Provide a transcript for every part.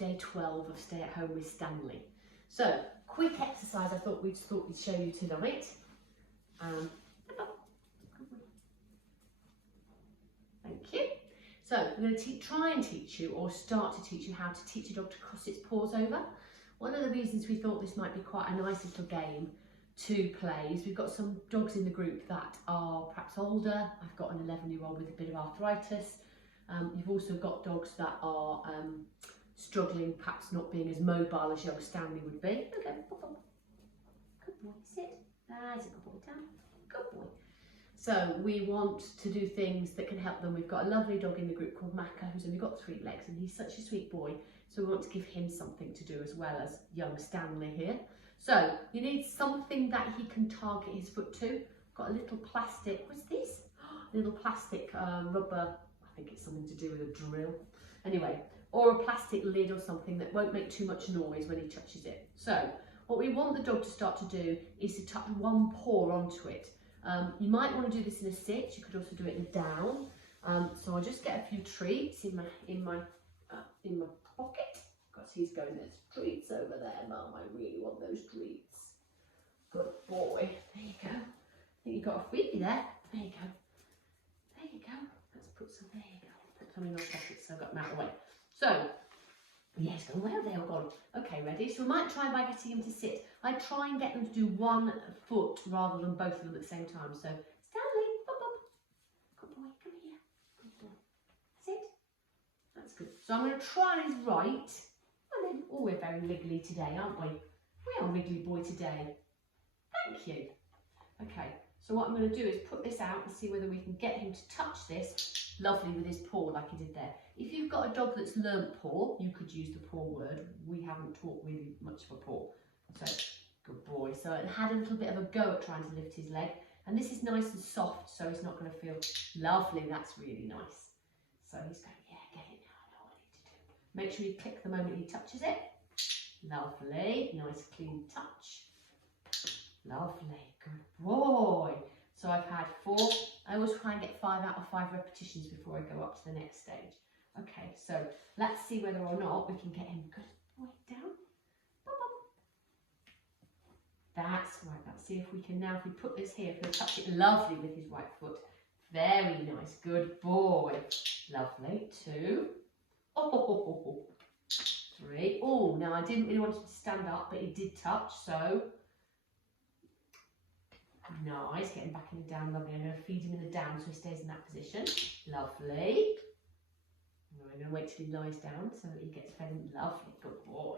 day 12 of Stay at Home with Stanley. So, quick exercise I thought we'd show you tonight. Thank you. So, I'm going to try and teach you, or start to teach you, how to teach your dog to cross its paws over. One of the reasons we thought this might be quite a nice little game to play is we've got some dogs in the group that are perhaps older. I've got an 11-year-old with a bit of arthritis. You've also got dogs that are struggling, perhaps not being as mobile as young Stanley would be. Okay, good boy, sit. There's a good boy, down. Good boy. So we want to do things that can help them. We've got a lovely dog in the group called Maka, who's only got 3 legs, and he's such a sweet boy. So we want to give him something to do as well as young Stanley here. So you need something that he can target his foot to. Got a little plastic, what's this? Little plastic rubber, I think it's something to do with a drill. Anyway, or a plastic lid or something that won't make too much noise when he touches it. So what we want the dog to start to do is to tuck one paw onto it. You might want to do this in a sit. You could also do it in down. So I'll just get a few treats in my pocket. Because he's going, there's treats over there, Mum. I really want those treats. Good boy. There you go. I think you got a freebie there. There you go. There you go. Let's put some. There you go. Put some in our pockets so I got them out of the way. So. Yes, go, where have they all gone? Okay, ready? So we might try by getting them to sit. I try and get them to do one foot rather than both of them at the same time. So, Stanley, up, up. Good boy, come here. Good boy. Sit. That's good. So I'm going to try his right. And then, oh, we're very wriggly today, aren't we? We are wriggly boy today. Thank you. Okay, so what I'm going to do is put this out and see whether we can get him to touch this lovely with his paw like he did there. If you've got a dog that's learnt paw, you could use the paw word. We haven't taught really much of a paw. So, good boy. So it had a little bit of a go at trying to lift his leg. And this is nice and soft, so he's not going to feel lovely. That's really nice. So he's going, yeah, get it now. I know what I need to do. Make sure you click the moment he touches it. Lovely. Nice clean touch. Lovely. Good boy. So I've had 4. I always try and get 5 out of 5 repetitions before I go up to the next stage. Okay, so let's see whether or not we can get him. Good boy, down. That's right. Let's see if we can now, if we put this here, if he'll touch it lovely with his right foot. Very nice. Good boy. Lovely. 2. Oh, 3. Oh, now I didn't really want him to stand up, but he did touch, so nice. Getting back in the down, lovely. I'm going to feed him in the down so he stays in that position. Lovely. I'm going to wait till he lies down so that he gets fed in. Lovely. Good boy.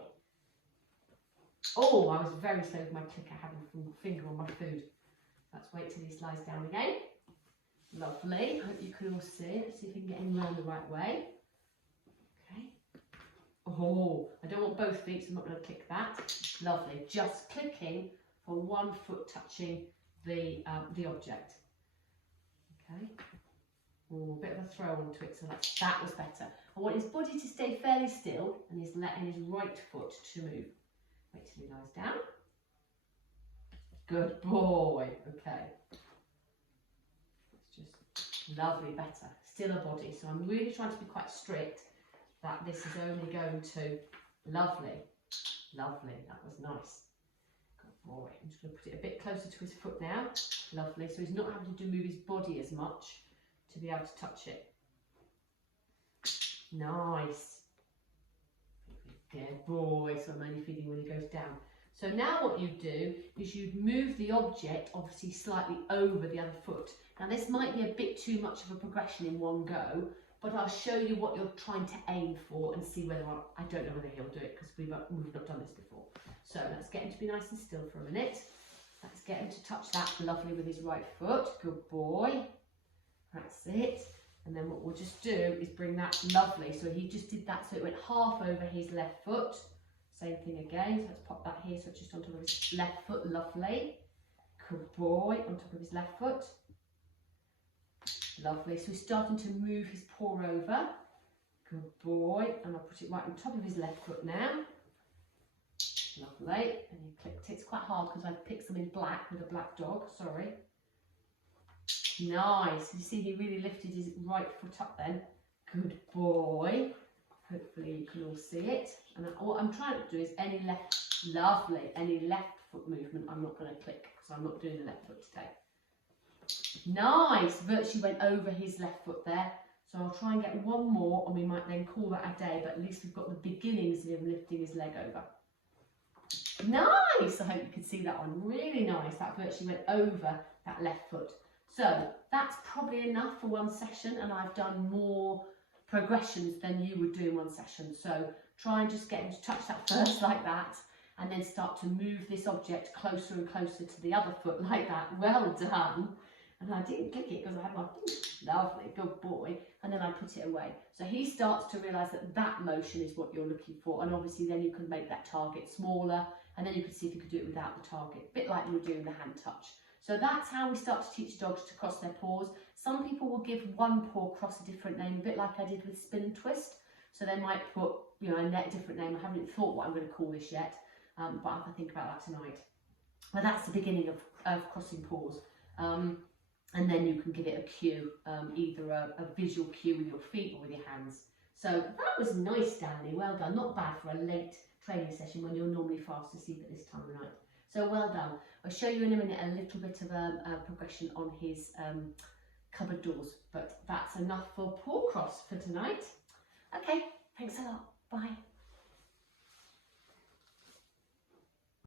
Oh, I was very slow with my clicker, having my finger on my food. Let's wait till he lies down again. Lovely. Hope you can all see it. Let's see if we can get him round the right way. Okay. Oh, I don't want both feet, so I'm not going to click that. Lovely. Just clicking for one foot touching the object. Okay. Oh, a bit of a throw onto it, so that was better. I want his body to stay fairly still and his right foot to move. Wait till he lies down. Good boy. Okay. It's just lovely, better. Still a body. So I'm really trying to be quite strict that this is only going to lovely. Lovely. That was nice. Good boy. I'm just going to put it a bit closer to his foot now. Lovely. So he's not having to move his body as much to be able to touch it. Nice. Good boy. So I'm only feeding when he goes down. So now what you do is you move the object obviously slightly over the other foot. Now this might be a bit too much of a progression in one go, but I'll show you what you're trying to aim for and see whether I don't know whether he'll do it because we've not done this before. So let's get him to be nice and still for a minute. Let's get him to touch that lovely with his right foot. Good boy. That's it. And then what we'll just do is bring that lovely. So he just did that so it went half over his left foot. Same thing again. So let's pop that here so it's just on top of his left foot. Lovely. Good boy. On top of his left foot. Lovely. So he's starting to move his paw over. Good boy. And I'll put it right on top of his left foot now. Lovely. And he clicked it. It's quite hard because I've picked something black with a black dog. Sorry. Nice. You see he really lifted his right foot up then. Good boy. Hopefully you can all see it. And what I'm trying to do is any left foot movement, I'm not going to click because I'm not doing the left foot today. Nice, virtually went over his left foot there. So I'll try and get one more and we might then call that a day, but at least we've got the beginnings of him lifting his leg over. Nice, I hope you can see that one, really nice. That virtually went over that left foot. So that's probably enough for one session, and I've done more progressions than you would do in one session. So try and just get him to touch that first like that, and then start to move this object closer and closer to the other foot like that. Well done. And I didn't click it because I had my lovely, good boy, and then I put it away. So he starts to realise that that motion is what you're looking for, and obviously then you can make that target smaller, and then you can see if you could do it without the target, a bit like you were doing the hand touch. So that's how we start to teach dogs to cross their paws. Some people will give one paw cross a different name, a bit like I did with spin and twist. So they might put, you know, a different name. I haven't thought what I'm going to call this yet, but I'll have to think about that tonight. But that's the beginning of crossing paws. And then you can give it a cue, either a visual cue with your feet or with your hands. So that was nice, Stanley. Well done. Not bad for a late training session when you're normally fast asleep at this time of night. So well done. I'll show you in a minute a little bit of a progression on his cupboard doors. But that's enough for paw cross for tonight. Okay, thanks a lot. Bye.